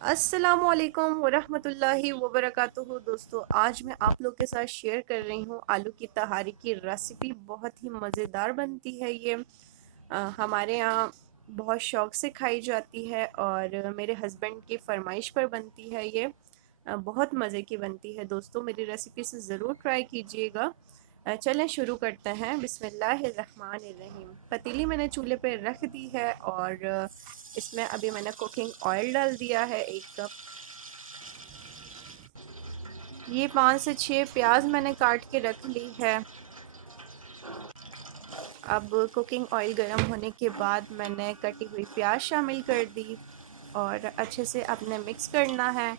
अस्सलामुअलैकुम वरहमतुल्लाहि वबरकातुहू। दोस्तों, आज मैं आप लोग के साथ शेयर कर रही हूँ आलू की तहारी की रेसिपी। बहुत ही मज़ेदार बनती है ये। हमारे यहाँ बहुत शौक से खाई जाती है और मेरे हस्बैंड की फरमाइश पर बनती है ये। बहुत मज़े की बनती है दोस्तों, मेरी रेसिपी से ज़रूर ट्राई कीजिएगा। चलें शुरू करते हैं। बिस्मिल्लाहिर्रहमानिर्रहीम। पतीली मैंने चूल्हे पे रख दी है और इसमें अभी मैंने कुकिंग ऑयल डाल दिया है 1 कप। ये 5 से 6 प्याज मैंने काट के रख ली है। अब कुकिंग ऑयल गर्म होने के बाद मैंने कटी हुई प्याज शामिल कर दी और अच्छे से आपने मिक्स करना है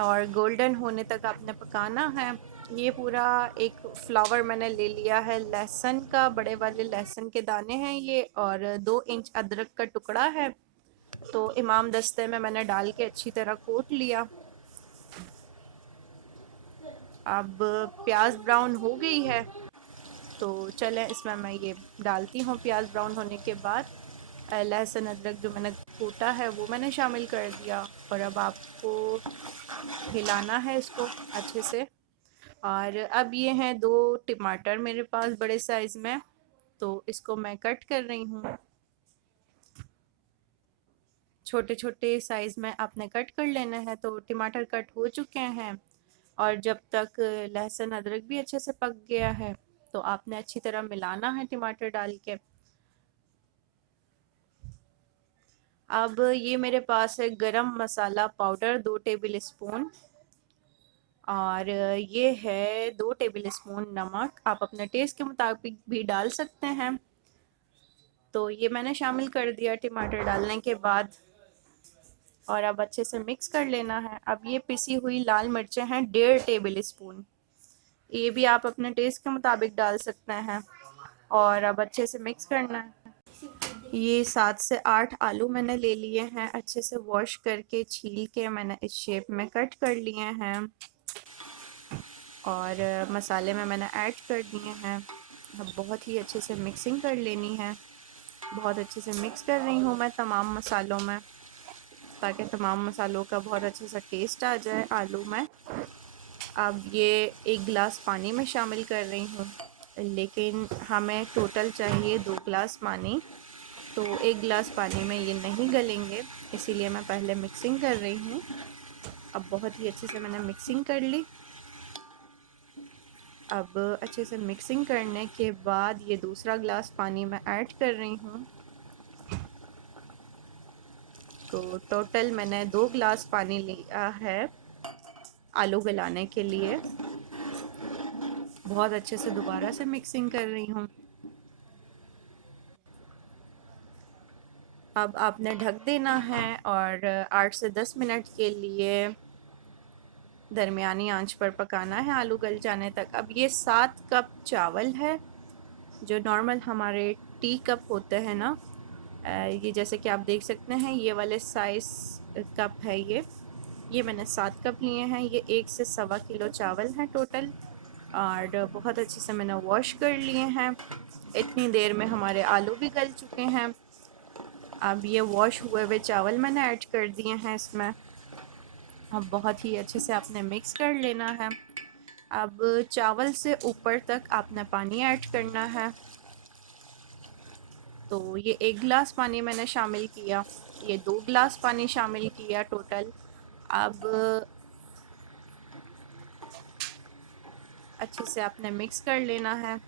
और गोल्डन होने तक आपने पकाना है। ये पूरा एक फ्लावर मैंने ले लिया है लहसुन का, बड़े वाले लहसुन के दाने हैं ये, और 2 इंच अदरक का टुकड़ा है। तो इमाम दस्ते में मैंने डाल के अच्छी तरह कोट लिया। अब प्याज ब्राउन हो गई है तो चलें इसमें मैं ये डालती हूँ। प्याज ब्राउन होने के बाद लहसुन अदरक जो मैंने कूटा है वो मैंने शामिल कर दिया और अब आपको हिलाना है इसको अच्छे से। और अब ये हैं 2 टमाटर मेरे पास बड़े साइज़ में, तो इसको मैं कट कर रही हूँ। छोटे छोटे साइज़ में आपने कट कर लेना है। तो टमाटर कट हो चुके हैं और जब तक लहसुन अदरक भी अच्छे से पक गया है तो आपने अच्छी तरह मिलाना है टमाटर डाल के। अब ये मेरे पास है गरम मसाला पाउडर 2 टेबल स्पून, और ये है 2 टेबल स्पून नमक। आप अपने टेस्ट के मुताबिक भी डाल सकते हैं। तो ये मैंने शामिल कर दिया टमाटर डालने के बाद और अब अच्छे से मिक्स कर लेना है। अब ये पिसी हुई लाल मिर्चें हैं 1.5 टेबल स्पून, ये भी आप अपने टेस्ट के मुताबिक डाल सकते हैं और अब अच्छे से मिक्स करना है। ये 7 से 8 आलू मैंने ले लिए हैं, अच्छे से वॉश करके छील के मैंने इस शेप में कट कर लिए हैं और मसाले में मैंने ऐड कर दिए हैं। अब बहुत ही अच्छे से मिक्सिंग कर लेनी है। बहुत अच्छे से मिक्स कर रही हूँ मैं तमाम मसालों में, ताकि तमाम मसालों का बहुत अच्छे से टेस्ट आ जाए आलू में। अब ये 1 गिलास पानी में शामिल कर रही हूँ, लेकिन हमें टोटल चाहिए 2 गिलास पानी। तो 1 गिलास पानी में ये नहीं गलेंगे, इसीलिए मैं पहले मिक्सिंग कर रही हूँ। अब बहुत ही अच्छे से मैंने मिक्सिंग कर ली। अब अच्छे से मिक्सिंग करने के बाद ये दूसरा गिलास पानी मैं ऐड कर रही हूँ। तो टोटल मैंने 2 गिलास पानी लिया है आलू गलाने के लिए। बहुत अच्छे से दोबारा से मिक्सिंग कर रही हूँ। अब आपने ढक देना है और 8 से 10 मिनट के लिए दरमियानी आंच पर पकाना है आलू गल जाने तक। अब ये 7 कप चावल है, जो नॉर्मल हमारे टी कप होते हैं ना, ये जैसे कि आप देख सकते हैं ये वाले साइज कप है ये मैंने 7 कप लिए हैं। ये 1 से 1.25 किलो चावल हैं टोटल और बहुत अच्छे से मैंने वॉश कर लिए हैं। इतनी देर में हमारे आलू भी गल चुके हैं। अब ये वॉश हुए हुए चावल मैंने ऐड कर दिए हैं इसमें। अब बहुत ही अच्छे से आपने मिक्स कर लेना है। अब चावल से ऊपर तक आपने पानी ऐड करना है। तो ये 1 गिलास पानी मैंने शामिल किया, ये 2 गिलास पानी शामिल किया टोटल। अब अच्छे से आपने मिक्स कर लेना है,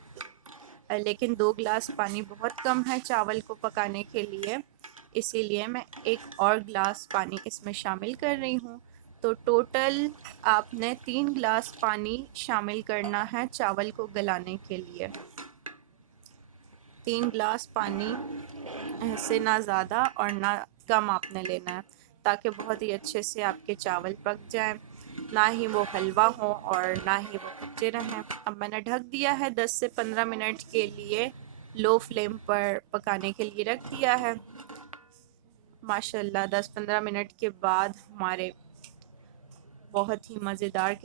लेकिन 2 गिलास पानी बहुत कम है चावल को पकाने के लिए, इसीलिए मैं 1 और गिलास पानी इसमें शामिल कर रही हूँ। तो टोटल आपने 3 गिलास पानी शामिल करना है चावल को गलाने के लिए। 3 गिलास पानी से ना ज़्यादा और ना कम आपने लेना है, ताकि बहुत ही अच्छे से आपके चावल पक जाएं, ना ही वो हलवा हो और ना ही वो कच्चे रहें। अब मैंने ढक दिया है 10 से 15 मिनट के लिए, लो फ्लेम पर पकाने के लिए रख दिया है। माशाल्लाह 10-15 मिनट के बाद हमारे बहुत ही मज़ेदार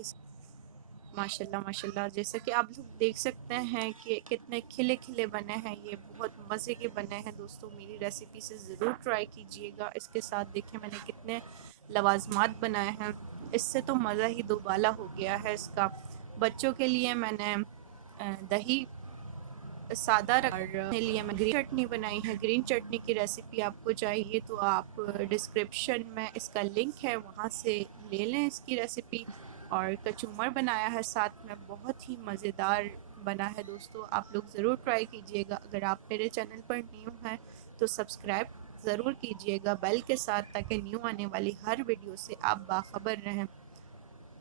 माशाल्लाह माशाल्लाह, जैसे कि आप लोग देख सकते हैं कि कितने खिले खिले बने हैं। ये बहुत मज़े के बने हैं दोस्तों, मेरी रेसिपी से ज़रूर ट्राई कीजिएगा। इसके साथ देखिए मैंने कितने लवाजमात बनाए हैं। इससे तो मज़ा ही दोबाला हो गया है इसका। बच्चों के लिए मैंने दही सादा रखा और अपने लिए मैं ग्रीन चटनी बनाई है। ग्रीन चटनी की रेसिपी आपको चाहिए तो आप डिस्क्रिप्शन में इसका लिंक है, वहाँ से ले लें इसकी रेसिपी। और कचूमर बनाया है साथ में, बहुत ही मज़ेदार बना है दोस्तों, आप लोग ज़रूर ट्राई कीजिएगा। अगर आप मेरे चैनल पर न्यू हैं तो सब्सक्राइब ज़रूर कीजिएगा बेल के साथ, ताकि न्यू आने वाली हर वीडियो से आप बाखबर रहें।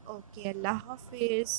ओके, अल्लाह हाफिज़।